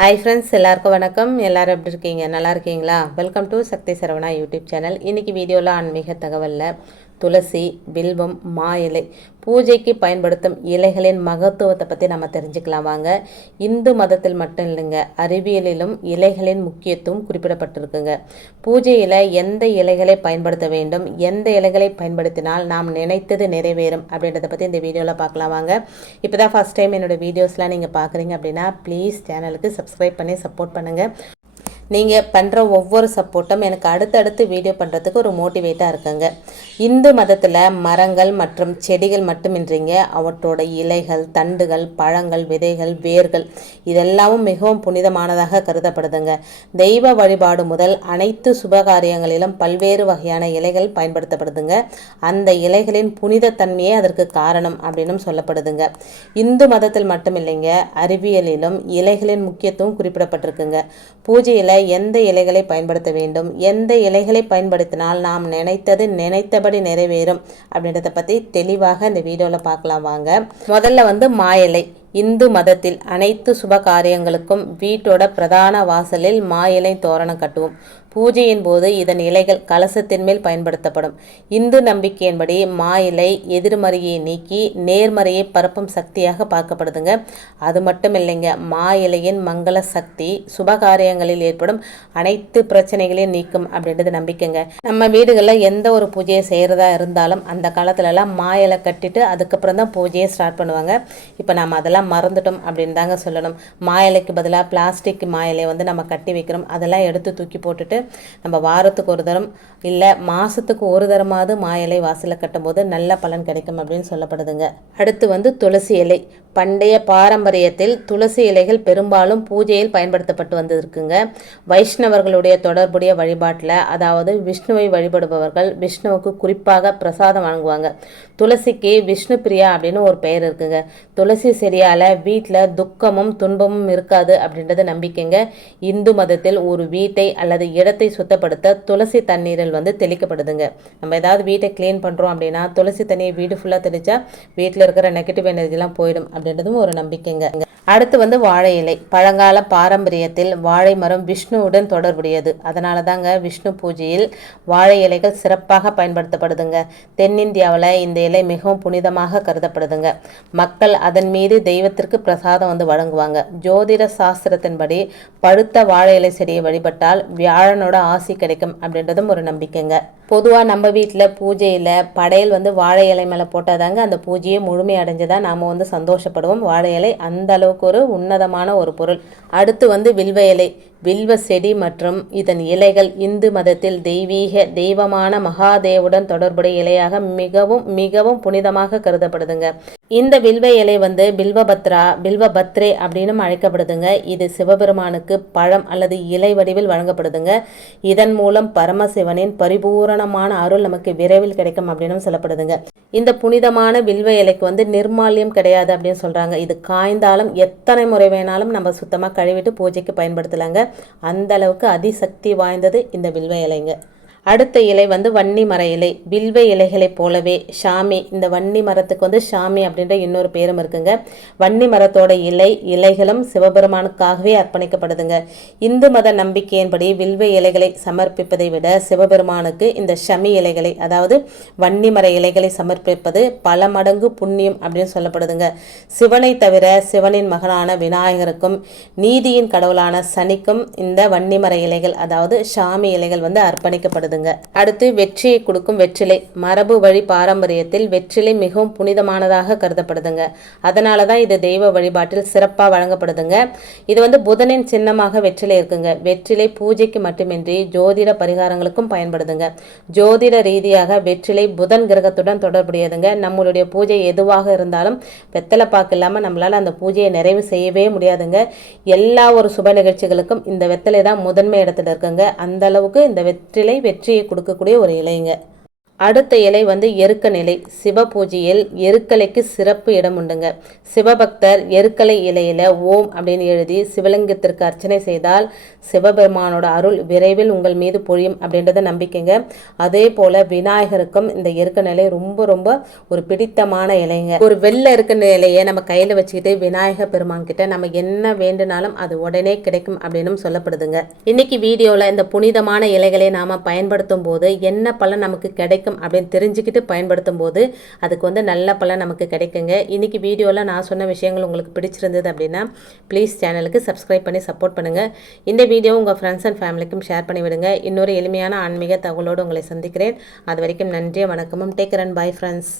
Hi friends, எல்லாருக்கும் வணக்கம். எல்லோரும் எப்படி இருக்கீங்க? நல்லா இருக்கீங்களா? Welcome to Sakthi Saravana YouTube channel. இன்றைக்கி வீடியோவில் ஆன்மீக தகவலில் துளசி, வில்வம், மா இலை பூஜைக்கு பயன்படுத்தும் இலைகளின் மகத்துவத்தை பற்றி நம்ம தெரிஞ்சுக்கலாம் வாங்க. இந்து மதத்தில் மட்டும் இல்லைங்க, அறிவியலிலும் இலைகளின் முக்கியத்துவம் குறிப்பிடப்பட்டிருக்குங்க. பூஜையில் எந்த இலைகளை பயன்படுத்த வேண்டும், எந்த இலைகளை பயன்படுத்தினால் நாம் நினைத்தது நிறைவேறும் அப்படின்றத பற்றி இந்த வீடியோவில் பார்க்கலாம் வாங்க. இப்போ தான் ஃபஸ்ட் டைம் என்னோடய வீடியோஸ்லாம் நீங்கள் பார்க்குறீங்க அப்படின்னா ப்ளீஸ் சேனலுக்கு சப்ஸ்கிரைப் பண்ணி சப்போர்ட் பண்ணுங்கள். நீங்கள் பண்ணுற ஒவ்வொரு சப்போர்ட்டும் எனக்கு அடுத்தடுத்து வீடியோ பண்ணுறதுக்கு ஒரு மோட்டிவேட்டாக இருக்குங்க. இந்து மதத்தில் மரங்கள் மற்றும் செடிகள் மட்டுமின்றிங்க, அவற்றோட இலைகள், தண்டுகள், பழங்கள், விதைகள், வேர்கள் இதெல்லாமும் மிகவும் புனிதமானதாக கருதப்படுதுங்க. தெய்வ வழிபாடு முதல் அனைத்து சுபகாரியங்களிலும் பல்வேறு வகையான இலைகள் பயன்படுத்தப்படுதுங்க. அந்த இலைகளின் புனித தன்மையே அதற்கு காரணம் அப்படின்னு சொல்லப்படுதுங்க. இந்து மதத்தில் மட்டும் இல்லைங்க, அறிவியலிலும் இலைகளின் முக்கியத்துவம் குறிப்பிடப்பட்டிருக்குங்க. பூஜையில் எந்த இலைகளை பயன்படுத்த வேண்டும், எந்த இலைகளை பயன்படுத்தினால் நாம் நினைத்தபடி நிறைவேறும் அப்படின்றத பற்றி தெளிவாக இந்த வீடியோவில் பார்க்கலாம் வாங்க. முதல்ல மா இலை. இந்து மதத்தில் அனைத்து சுப காரியங்களுக்கும் வீட்டோட பிரதான வாசலில் மா இலை தோரணம் கட்டுவோம். பூஜையின் போது இதன் இலைகள் கலசத்தின் மேல் பயன்படுத்தப்படும். இந்து நம்பிக்கையின்படி மா இலை எதிர்மறையை நீக்கி நேர்மறையை பரப்பும் சக்தியாக பார்க்கப்படுதுங்க. அது மட்டும் இல்லைங்க, மா இலையின் மங்கள சக்தி சுபகாரியங்களில் ஏற்படும் அனைத்து பிரச்சனைகளையும் நீக்கும் அப்படின்றது நம்பிக்கைங்க. நம்ம வீடுகளில் எந்த ஒரு பூஜையை செய்கிறதா இருந்தாலும் அந்த காலத்துலலாம் மா இலை கட்டிட்டு அதுக்கப்புறம் தான் பூஜையை ஸ்டார்ட் பண்ணுவாங்க. இப்போ நம்ம அதெல்லாம் மறந்துட்டோம் அப்படின்னு தாங்க சொல்லணும். மா இலைக்கு பதிலாக பிளாஸ்டிக் மா இலையை நம்ம கட்டி வைக்கிறோம். அதெல்லாம் எடுத்து தூக்கி போட்டுட்டு நம்ம வாரத்துக்கு ஒரு தரம் இல்லை மாதத்துக்கு ஒரு தரமாவது மா இலை வாசலில் கட்டும்போது நல்ல பலன் கிடைக்கும் அப்படின்னு சொல்லப்படுதுங்க. அடுத்து துளசி இலை. பண்டைய பாரம்பரியத்தில் துளசி இலைகள் பெரும்பாலும் பூஜையில் பயன்படுத்தப்பட்டு வந்திருக்குங்க. வைஷ்ணவர்களுடைய தொடர்புடைய வழிபாட்டில், அதாவது விஷ்ணுவை வழிபடுபவர்கள் விஷ்ணுவுக்கு குறிப்பாக பிரசாதம் வழங்குவாங்க. துளசிக்கு விஷ்ணு பிரியா அப்படின்னு ஒரு பெயர் இருக்குங்க. துளசி செடியால் வீட்டில் துக்கமும் துன்பமும் இருக்காது அப்படின்றது நம்பிக்கைங்க. இந்து மதத்தில் ஒரு வீட்டை அல்லது இடத்தை சுத்தப்படுத்த துளசி தண்ணீரில் தெளிக்கப்படுதுங்க. நம்ம ஏதாவது வீட்டை கிளீன் பண்ணுறோம் அப்படின்னா துளசி தண்ணியை வீடு ஃபுல்லாக தெளித்தா வீட்டில் இருக்கிற நெகட்டிவ் எனர்ஜிலாம் போயிடும் அப்படின்றதும் ஒரு நம்பிக்கைங்க. அடுத்து வாழை இலை. பழங்கால பாரம்பரியத்தில் வாழை மரம் விஷ்ணுவுடன் தொடர்புடையது. அதனால தாங்க விஷ்ணு பூஜையில் வாழை இலைகள் சிறப்பாக பயன்படுத்தப்படுதுங்க. தென்னிந்தியாவில் இந்த இலை மிகவும் புனிதமாக கருதப்படுதுங்க. மக்கள் அதன் மீது தெய்வத்திற்கு பிரசாதம் வழங்குவாங்க. ஜோதிட சாஸ்திரத்தின்படி பழுத்த வாழை இலை செடியை வழிபட்டால் வியாழனோட ஆசி கிடைக்கும் அப்படின்றதும் ஒரு நம்பிக்கைங்க. பொதுவாக நம்ம வீட்டில் பூஜையில் படையல் வாழை இலை மேலே போட்டால் தாங்க அந்த பூஜையை முழுமையடைஞ்சதாக நாம் சந்தோஷப்படுவோம். வாழை இலை அந்த அளவுக்கு ஒரு உன்னதமான ஒரு பொருள். அடுத்து வில்வ இலை. வில்வ செடி மற்றும் இதன் இலைகள் இந்து மதத்தில் தெய்வமான மகாதேவுடன் தொடர்புடைய இலையாக மிகவும் மிகவும் புனிதமாக கருதப்படுதுங்க. இந்த வில்வ இலை பில்வபத்ரே அப்படின்னு அழைக்கப்படுதுங்க. இது சிவபெருமானுக்கு பழம் அல்லது இலை வடிவில் வழங்கப்படுதுங்க. இதன் மூலம் பரமசிவனின் பரிபூரணமான அருள் நமக்கு விரைவில் கிடைக்கும் அப்படின்னு சொல்லப்படுதுங்க. இந்த புனிதமான வில்வ இலைக்கு நிர்மால்யம் கிடையாது அப்படின்னு சொல்றாங்க. இது காய்ந்தாலும் எத்தனை முறை வேணாலும் நம்ம சுத்தமாக கழுவிட்டு பூஜைக்கு பயன்படுத்தலாங்க. அந்த அளவுக்கு அதிசக்தி வாய்ந்தது இந்த வில்வ இலைங்க. அடுத்த இலை வன்னி மர இலை. வில்வ இலைகளை போலவே ஷாமி, இந்த வன்னி மரத்துக்கு ஷாமி அப்படின்ற இன்னொரு பேரும் இருக்குங்க. வன்னி மரத்தோட இலைகளும் சிவபெருமானுக்காகவே அர்ப்பணிக்கப்படுதுங்க. இந்து மத நம்பிக்கையின்படி வில்வ இலைகளை சமர்ப்பிப்பதை விட சிவபெருமானுக்கு இந்த ஷமி இலைகளை, அதாவது வன்னி மர இலைகளை சமர்ப்பிப்பது பல மடங்கு புண்ணியம் அப்படின்னு சொல்லப்படுதுங்க. சிவனை தவிர சிவனின் மகனான விநாயகருக்கும் நீதியின் கடவுளான சனிக்கும் இந்த வன்னி மர இலைகள், அதாவது ஷாமி இலைகள் அர்ப்பணிக்கப்படுது. அடுத்து வெற்றியை கொடுக்கும் வெற்றிலை. மரபு வழி பாரம்பரியத்தில் வெற்றிலை மிகவும் புனிதமானதாக கருதப்படுதுங்க. அதனாலதான் இது தெய்வ வழிபாட்டில் சிறப்பாக வழங்கப்படுதுங்க. இது புதனின் சின்னமாக வெற்றிலை இருக்குங்க. வெற்றிலை பூஜைக்கு மட்டுமின்றி ஜோதிட பரிகாரங்களுக்கும் பயன்படுதுங்க. ஜோதிட ரீதியாக வெற்றிலை புதன் கிரகத்துடன் தொடர்புடையதுங்க. நம்மளுடைய பூஜை எதுவாக இருந்தாலும் வெத்தலை பாக்கு இல்லாமல் நம்மளால அந்த பூஜையை நிறைவு செய்யவே முடியாதுங்க. எல்லா ஒரு சுப நிகழ்ச்சிகளுக்கும் இந்த வெத்தலை தான் முதன்மை இடத்துல இருக்குங்க. அந்த அளவுக்கு இந்த வெற்றிலை வெற்றியை கொடுக்கக்கூடிய ஒரு இலைங்க. அடுத்த இலை வந்து எருக்க நிலை. சிவ பூஜையில் எருக்கலைக்கு சிறப்பு இடம் உண்டுங்க. சிவபக்தர் எருக்கலை இலையில ஓம் அப்படின்னு எழுதி சிவலிங்கத்திற்கு அர்ச்சனை செய்தால் சிவபெருமானோட அருள் விரைவில் உங்கள் மீது பொழியும் அப்படின்றத நம்பிக்கைங்க. அதே போல விநாயகருக்கும் இந்த எருக்க நிலை ரொம்ப ரொம்ப ஒரு பிடித்தமான இலைங்க. ஒரு வெள்ளை எருக்க இலையை நம்ம கையில வச்சுக்கிட்டு விநாயகர் பெருமான் கிட்ட நம்ம என்ன வேண்டுனாலும் அது உடனே கிடைக்கும் அப்படின்னு சொல்லப்படுதுங்க. இன்னைக்கு வீடியோல இந்த புனிதமான இலைகளை நாம பயன்படுத்தும் போது என்ன பலன் நமக்கு கிடைக்கும் அப்படின்னு தெரிஞ்சுக்கிட்டு பயன்படுத்தும் போது அதுக்கு வந்து நல்ல பலன் நமக்கு கிடைக்குங்க. இன்னைக்கு வீடியோவில் நான் சொன்ன விஷயங்கள் உங்களுக்கு பிடிச்சிருந்தது அப்படின்னா ப்ளீஸ் சேனலுக்கு சப்ஸ்கிரைப் பண்ணி சப்போர்ட் பண்ணுங்கள். இந்த வீடியோ உங்கள் ஃப்ரெண்ட்ஸ் அண்ட் ஃபேமிலிக்கும் ஷேர் பண்ணி விடுங்க. இன்னொரு எளிமையான ஆன்மீக தகவலோடு உங்களை சந்திக்கிறேன். அது வரைக்கும் நன்றி, வணக்கமும். Take care and bye friends.